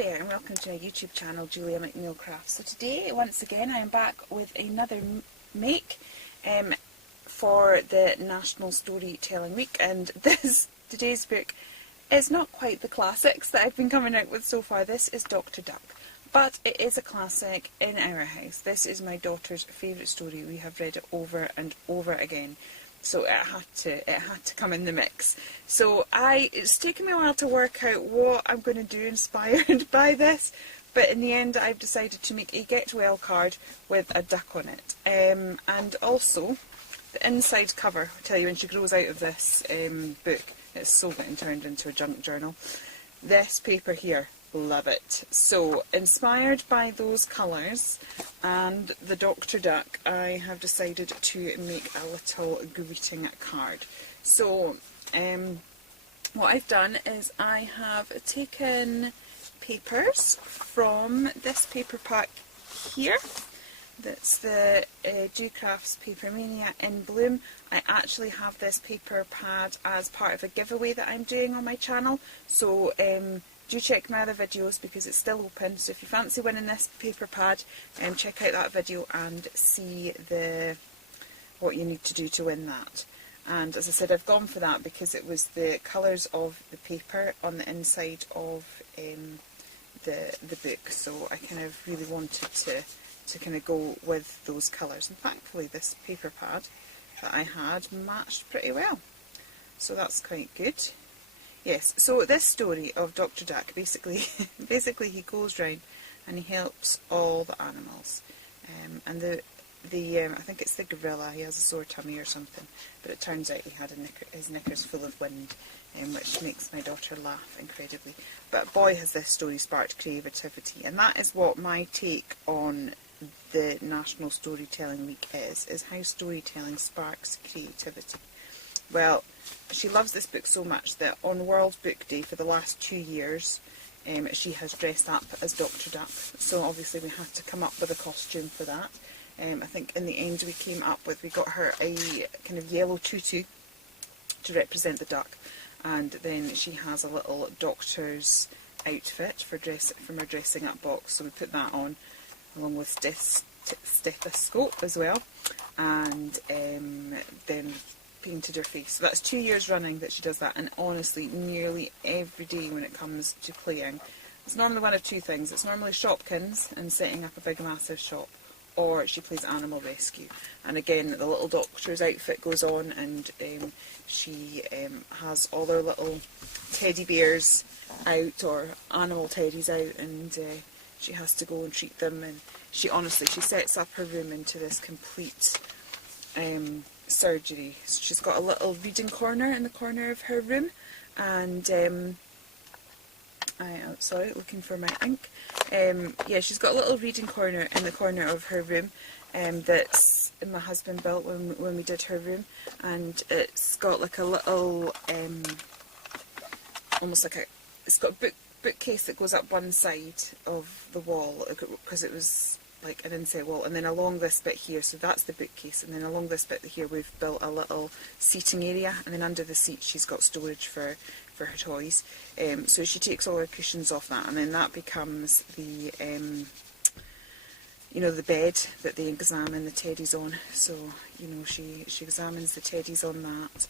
there, and welcome to my YouTube channel, Julia McNeil Crafts. So today, once again, I am back with another make for the National Storytelling Week, and today's book is not quite the classics that I've been coming out with so far. This is Dr. Duck, but it is a classic in our house. This is my daughter's favourite story. We have read it over and over again. So it had to come in the mix. So it's taken me a while to work out what I'm going to do inspired by this, but in the end I've decided to make a get well card with a duck on it. And also the inside cover, I'll tell you, when she grows out of this book, it's so getting turned into a junk journal. This paper here, love it. So inspired by those colours and the Dr. Duck, I have decided to make a little greeting card. So what I've done is I have taken papers from this paper pack here. That's the Crafts Paper Mania in Bloom. I actually have this paper pad as part of a giveaway that I'm doing on my channel. So do check my other videos because it's still open. So if you fancy winning this paper pad, check out that video and see what you need to do to win that. And as I said, I've gone for that because it was the colours of the paper on the inside of the book. So I kind of really wanted to kind of go with those colours. And thankfully this paper pad that I had matched pretty well. So that's quite good. Yes, so this story of Dr. Duck, basically he goes round and he helps all the animals. And I think it's the gorilla, he has a sore tummy or something, but it turns out he had his knickers full of wind, which makes my daughter laugh incredibly. But boy, has this story sparked creativity, and that is what my take on the National Storytelling Week is how storytelling sparks creativity. Well, she loves this book so much that on World Book Day for the last 2 years, she has dressed up as Dr. Duck. So obviously we had to come up with a costume for that. I think in the end we got her a kind of yellow tutu to represent the duck, and then she has a little doctor's outfit from her dressing up box. So we put that on along with stethoscope as well, and then painted her face. So that's 2 years running that she does that, and honestly nearly every day when it comes to playing, it's normally one of two things. It's normally Shopkins and setting up a big massive shop, or she plays Animal Rescue. And again, the little doctor's outfit goes on, and she has all her little teddy bears out, or animal teddies out, and she has to go and treat them. And she sets up her room into this complete surgery. She's got a little reading corner in the corner of her room, and sorry, looking for my ink. Yeah, she's got a little reading corner in the corner of her room that's my husband built when we did her room, and it's got like a little almost like it's got a bookcase that goes up one side of the wall because it was like an inset wall, and then along this bit here, so that's the bookcase, and then along this bit here we've built a little seating area, and then under the seat she's got storage for her toys. So she takes all her cushions off that, and then that becomes the the bed that they examine the teddies on. So she examines the teddies on that,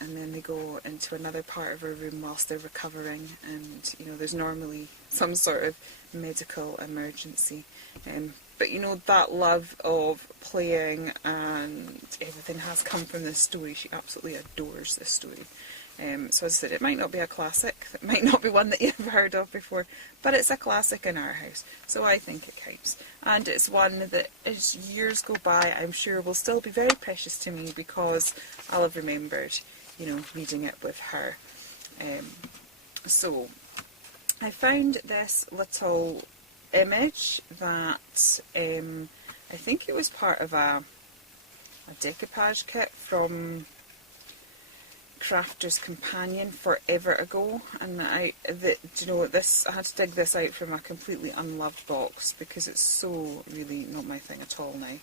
and then they go into another part of her room whilst they're recovering, and there's normally some sort of medical emergency, but that love of playing and everything has come from this story. She absolutely adores this story. So as I said, it might not be a classic, it might not be one that you've heard of before, but it's a classic in our house, so I think it counts. And it's one that, as years go by, I'm sure will still be very precious to me because I'll have remembered, reading it with her. So I found this little image that I think it was part of a decoupage kit from Crafter's Companion forever ago, and I had to dig this out from a completely unloved box because it's so really not my thing at all now.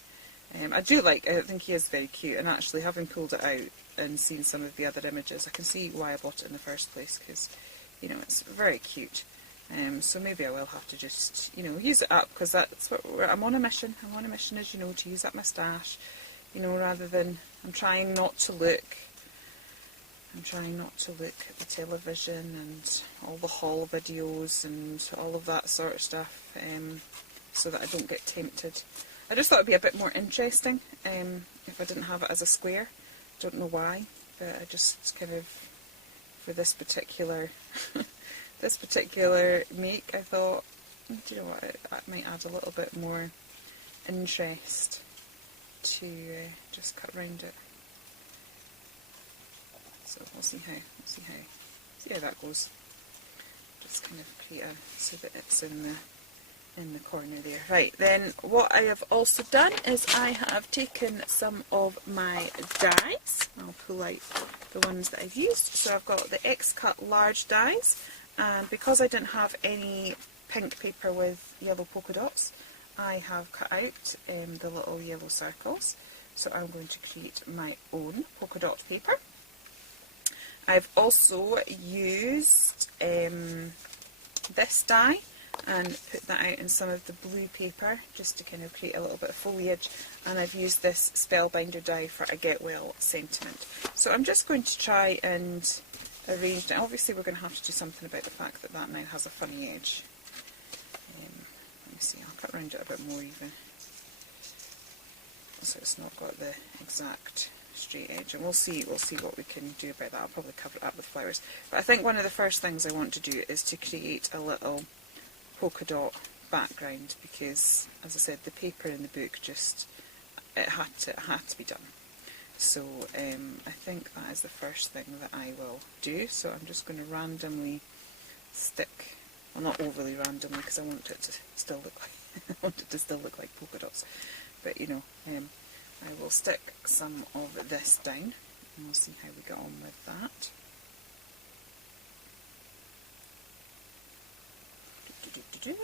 I think he is very cute, and actually having pulled it out and seen some of the other images, I can see why I bought it in the first place, because it's very cute. So maybe I will have to just, you know, use it up, because that's what I'm on a mission. I'm on a mission, as you know, to use up my stash, you know, rather than, I'm trying not to look at the television and all the haul videos and all of that sort of stuff, so that I don't get tempted. I just thought it'd be a bit more interesting if I didn't have it as a square. Don't know why, but I just kind of, for this particular this particular make, I thought, do you know what, it might add a little bit more interest to just cut around it. So we'll see how that goes. Just kind of create so that it's in the corner there. Right, then what I have also done is I have taken some of my dies. I'll pull out the ones that I've used. So I've got the X-Cut large dies, and because I didn't have any pink paper with yellow polka dots, I have cut out the little yellow circles. So I'm going to create my own polka dot paper. I've also used this die and put that out in some of the blue paper just to kind of create a little bit of foliage, and I've used this Spellbinder die for a Get Well sentiment. So I'm just going to try and arrange it. Obviously we're going to have to do something about the fact that that now has a funny edge. Let me see, I'll cut around it a bit more even, so it's not got the exact straight edge, and we'll see what we can do about that. I'll probably cover it up with flowers. But I think one of the first things I want to do is to create a little polka dot background, because, as I said, the paper in the book just, it had to be done. So I think that is the first thing that I will do. So I'm just going to randomly stick, well, not overly randomly, because I want it to still look like polka dots. But you know, I will stick some of this down, and we'll see how we get on with that. I'll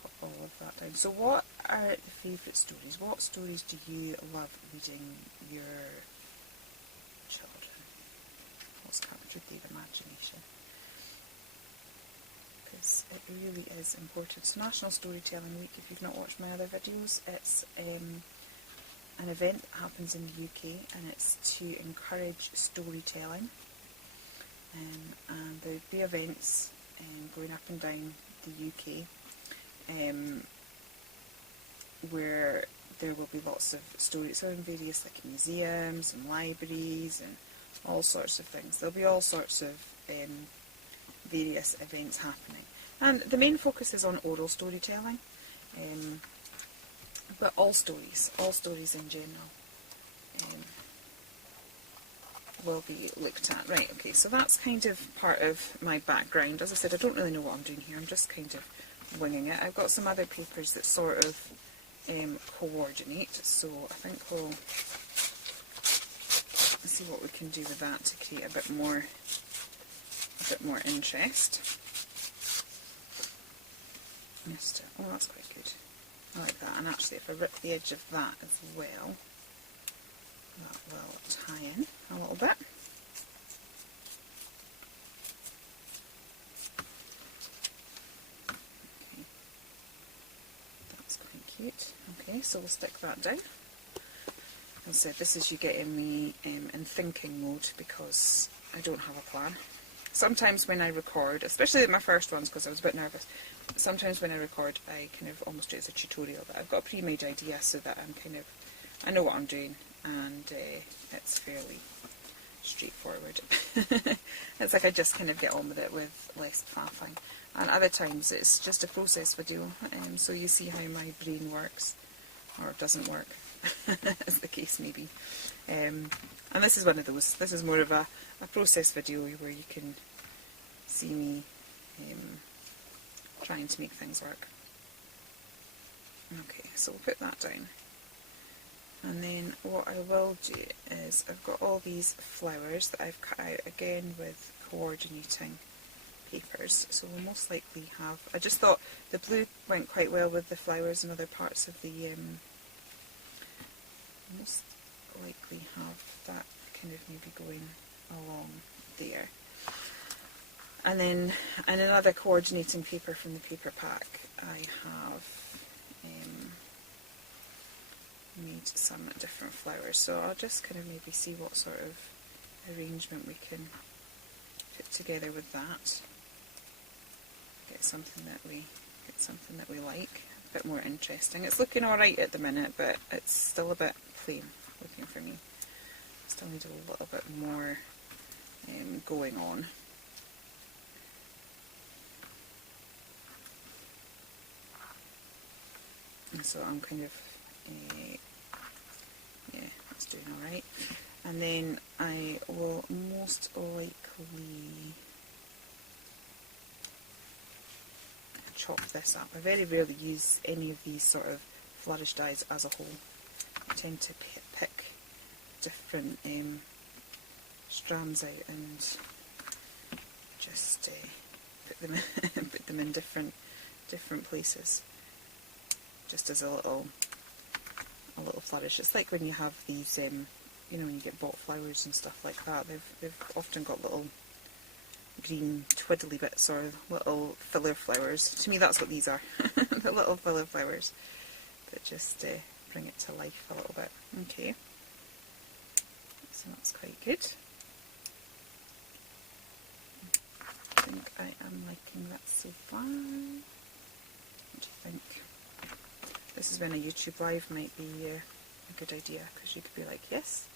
pop all of that down. So what are the favourite stories? What stories do you love reading your children? What's captured their imagination? Because it really is important. It's National Storytelling Week. If you've not watched my other videos, it's an event that happens in the UK, and it's to encourage storytelling, and there'll be events going up and down the UK where there will be lots of stories, so in various like museums and libraries and all sorts of things. There'll be all sorts of various events happening, and the main focus is on oral storytelling, but all stories in general will be looked at. Right, okay, so that's kind of part of my background. As I said, I don't really know what I'm doing here, I'm just kind of winging it. I've got some other papers that sort of coordinate, so I think we'll see what we can do with that to create a bit more interest. Oh, that's quite good. I like that, and actually if I rip the edge of that as well, that will tie in a little bit. Okay, that's quite cute. Okay, so we'll stick that down. As I said, this is you getting me in thinking mode, because I don't have a plan. Sometimes when I record, especially my first ones because I was a bit nervous, sometimes when I record I kind of almost do it as a tutorial, but I've got a pre-made idea so that I know what I'm doing, and it's fairly straightforward. It's like I just kind of get on with it with less faffing. And other times it's just a process video, so you see how my brain works, or doesn't work, as the case may be. And this is one of those. This is more of a process video where you can see me trying to make things work. Okay, so we'll put that down. And then what I will do is, I've got all these flowers that I've cut out again with coordinating papers, so we'll most likely have, I just thought the blue went quite well with the flowers and other parts of the, most likely have that kind of maybe going along there. And then in another coordinating paper from the paper pack, I have made some different flowers. So I'll just kind of maybe see what sort of arrangement we can put together with that. Get something that we like, a bit more interesting. It's looking alright at the minute, but it's still a bit plain looking for me. Still need a little bit more going on. And so I'm kind of, yeah, that's doing alright. And then I will most likely chop this up. I very rarely use any of these sort of flourish dyes as a whole. I tend to pick different strands out and just put them in different places, just as a little flourish. It's like when you have these, you know, when you get bought flowers and stuff like that. They've often got little green twiddly bits or little filler flowers. To me, that's what these are. The little filler flowers that just bring it to life a little bit. Okay, so that's quite good. I think I am liking that so far. What do you think? This is when a YouTube live might be a good idea, because you could be like, yes,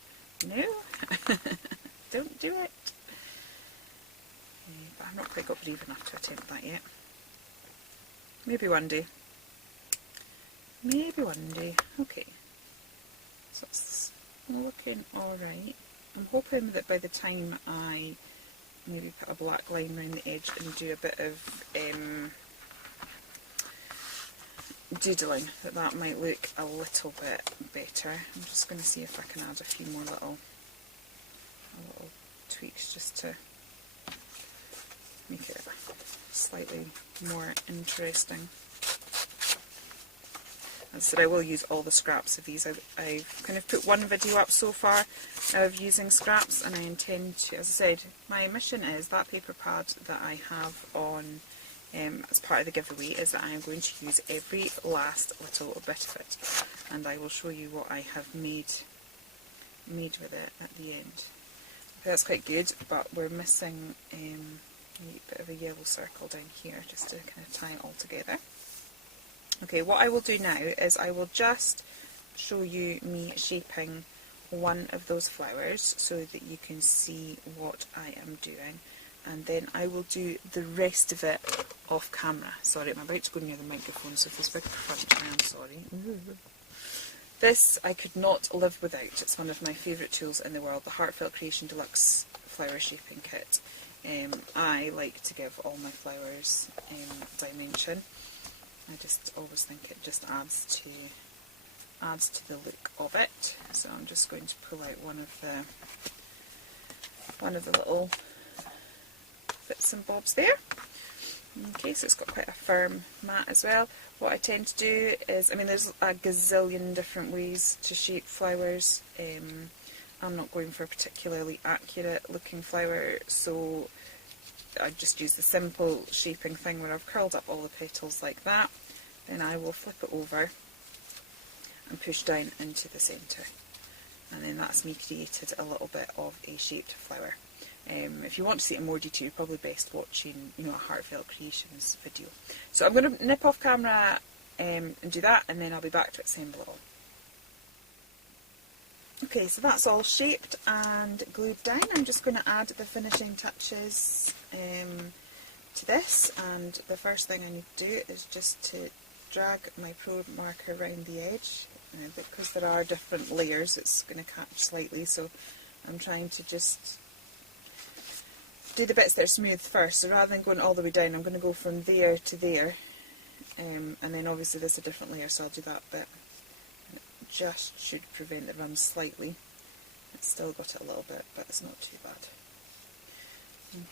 no, don't do it. But I've not quite got brave enough to attempt that yet. Maybe one day. Maybe one day. Okay. So it's looking alright. I'm hoping that by the time I maybe put a black line around the edge and do a bit of doodling, that might look a little bit better. I'm just going to see if I can add a few more little tweaks just to make it slightly more interesting. As I said, I will use all the scraps of these. I've kind of put one video up so far of using scraps, and I intend to, as I said, my mission is that paper pad that I have on as part of the giveaway is that I am going to use every last little bit of it, and I will show you what I have made with it at the end. Okay, that's quite good, but we're missing a bit of a yellow circle down here just to kind of tie it all together. Okay, what I will do now is I will just show you me shaping one of those flowers so that you can see what I am doing, and then I will do the rest of it off camera. Sorry, I'm about to go near the microphone, so if there's a big crunch, I am sorry. This I could not live without. It's one of my favourite tools in the world, the Heartfelt Creation Deluxe Flower Shaping Kit. I like to give all my flowers dimension. I just always think it just adds to the look of it. So I'm just going to pull out one of the little bits and bobs there. Okay, so it's got quite a firm mat as well. What I tend to do is, I mean, there's a gazillion different ways to shape flowers. I'm not going for a particularly accurate looking flower, so I just use the simple shaping thing where I've curled up all the petals like that. Then I will flip it over and push down into the centre. And then that's me created a little bit of a shaped flower. If you want to see it in more detail, you're probably best watching, you know, a Heartfelt Creations video. So I'm going to nip off camera and do that, and then I'll be back to assemble it all. Okay, so that's all shaped and glued down. I'm just going to add the finishing touches to this, and the first thing I need to do is just to drag my pro marker around the edge, because there are different layers. It's going to catch slightly, so I'm trying to just do the bits that are smooth first. So rather than going all the way down, I'm going to go from there to there, and then obviously there's a different layer, so I'll do that bit. It just should prevent the run slightly. It's still got it a little bit, but it's not too bad.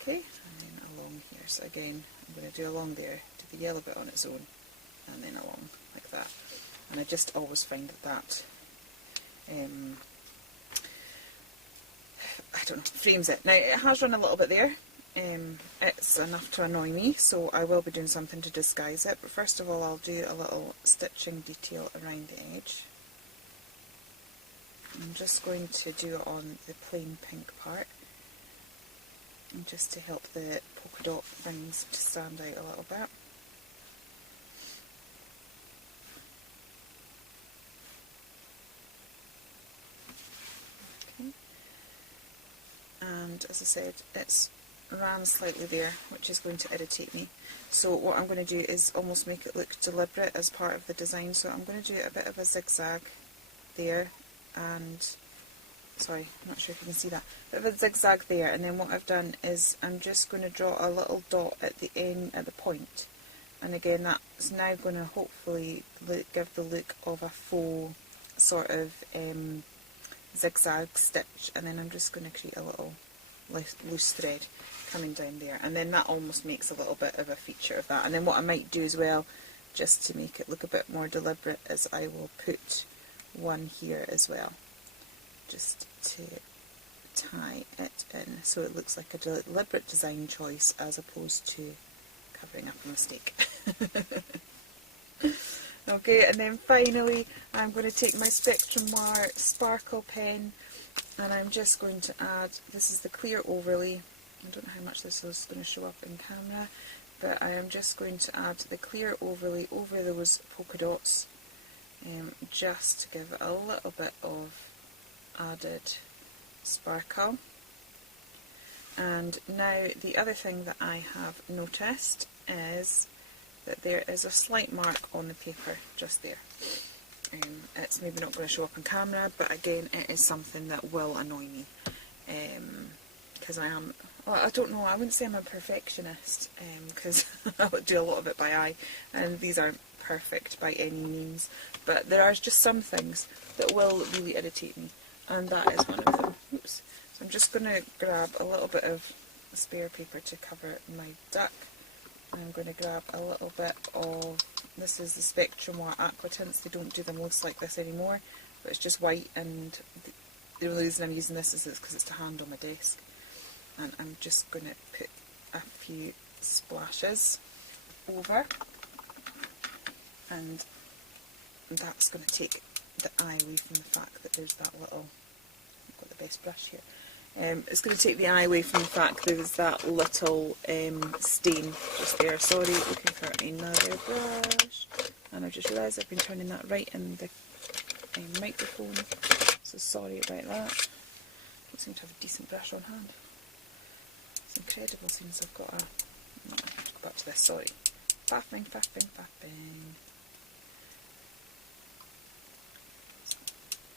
Okay, and then along here. So again, I'm going to do along there, do the yellow bit on its own, and then along like that. And I just always find that I don't know, frames it. Now it has run a little bit there, it's enough to annoy me, so I will be doing something to disguise it. But first of all, I'll do a little stitching detail around the edge. I'm just going to do it on the plain pink part, and just to help the polka dot things to stand out a little bit. Okay. And as I said, it's ran slightly there, which is going to irritate me. So what I'm going to do is almost make it look deliberate as part of the design. So I'm going to do a bit of a zigzag there, and sorry, I'm not sure if you can see that, a bit of a zigzag there, and then what I've done is I'm just going to draw a little dot at the end, at the point, and again that's now going to hopefully give the look of a faux sort of zigzag stitch, and then I'm just going to create a little loose thread coming down there, and then that almost makes a little bit of a feature of that. And then what I might do as well, just to make it look a bit more deliberate, is I will put one here as well, just to tie it in so it looks like a deliberate design choice as opposed to covering up a mistake. Okay, and then finally I'm going to take my Spectrum Noir sparkle pen, and I'm just going to add, this is the clear overlay, I don't know how much this is going to show up in camera, but I am just going to add the clear overlay over those polka dots, just to give it a little bit of added sparkle. And now the other thing that I have noticed is that there is a slight mark on the paper just there. It's maybe not going to show up on camera, but again it is something that will annoy me, because I am, well, I don't know, I wouldn't say I'm a perfectionist, because I would do a lot of it by eye, and these aren't perfect by any means, but there are just some things that will really irritate me, and that is one of them. Oops. So I'm just going to grab a little bit of spare paper to cover my duck, and I'm going to grab a little bit of, this is the Spectrum Noir Aqua Tints. They don't do them loose like this anymore, but it's just white, and the only reason I'm using this is because it's to hand on my desk. And I'm just going to put a few splashes over, and that's going to take the eye away from the fact that there's that little, I've got the best brush here, it's going to take the eye away from the fact there's that little stain just there. Sorry, looking for another brush, and I've just realised I've been turning that right in the microphone, so sorry about that. I don't seem to have a decent brush on hand. It's incredible since I've got a, no, I have to go back to this, sorry. Faffing.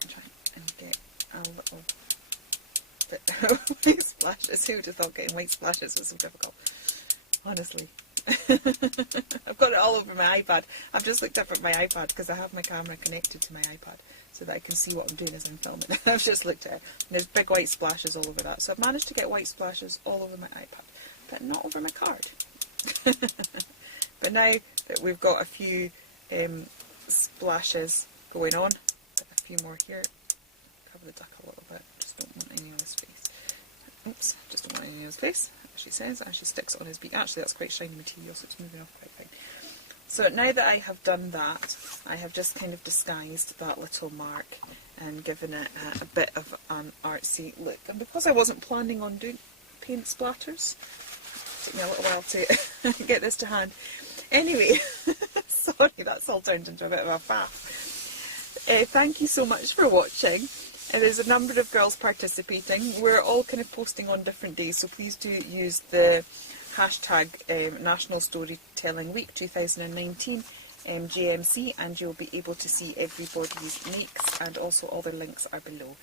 Try and get a little bit of white splashes. Who would have thought getting white splashes was so difficult? Honestly. I've got it all over my iPad. I've just looked up at my iPad because I have my camera connected to my iPad so that I can see what I'm doing as I'm filming. I've just looked at it, and there's big white splashes all over that. So I've managed to get white splashes all over my iPad, but not over my card. But now that we've got a few splashes going on, put a few more here, cover the duck a little bit, just don't want any on his face. Oops, just don't want any on his face, as she says, and she sticks it on his beak. Actually that's quite shiny material, so it's moving off quite fine. So now that I have done that, I have just kind of disguised that little mark and given it a bit of an artsy look. And because I wasn't planning on doing paint splatters, it took me a little while to get this to hand. Anyway, sorry, that's all turned into a bit of a faff. Thank you so much for watching. There's a number of girls participating. We're all kind of posting on different days, so please do use the hashtag National Storytelling Week 2019 JMC, and you'll be able to see everybody's makes, and also all their links are below.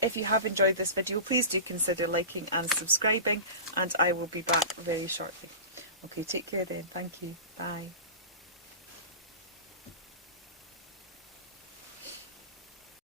If you have enjoyed this video, please do consider liking and subscribing, and I will be back very shortly. Okay, take care then. Thank you. Bye.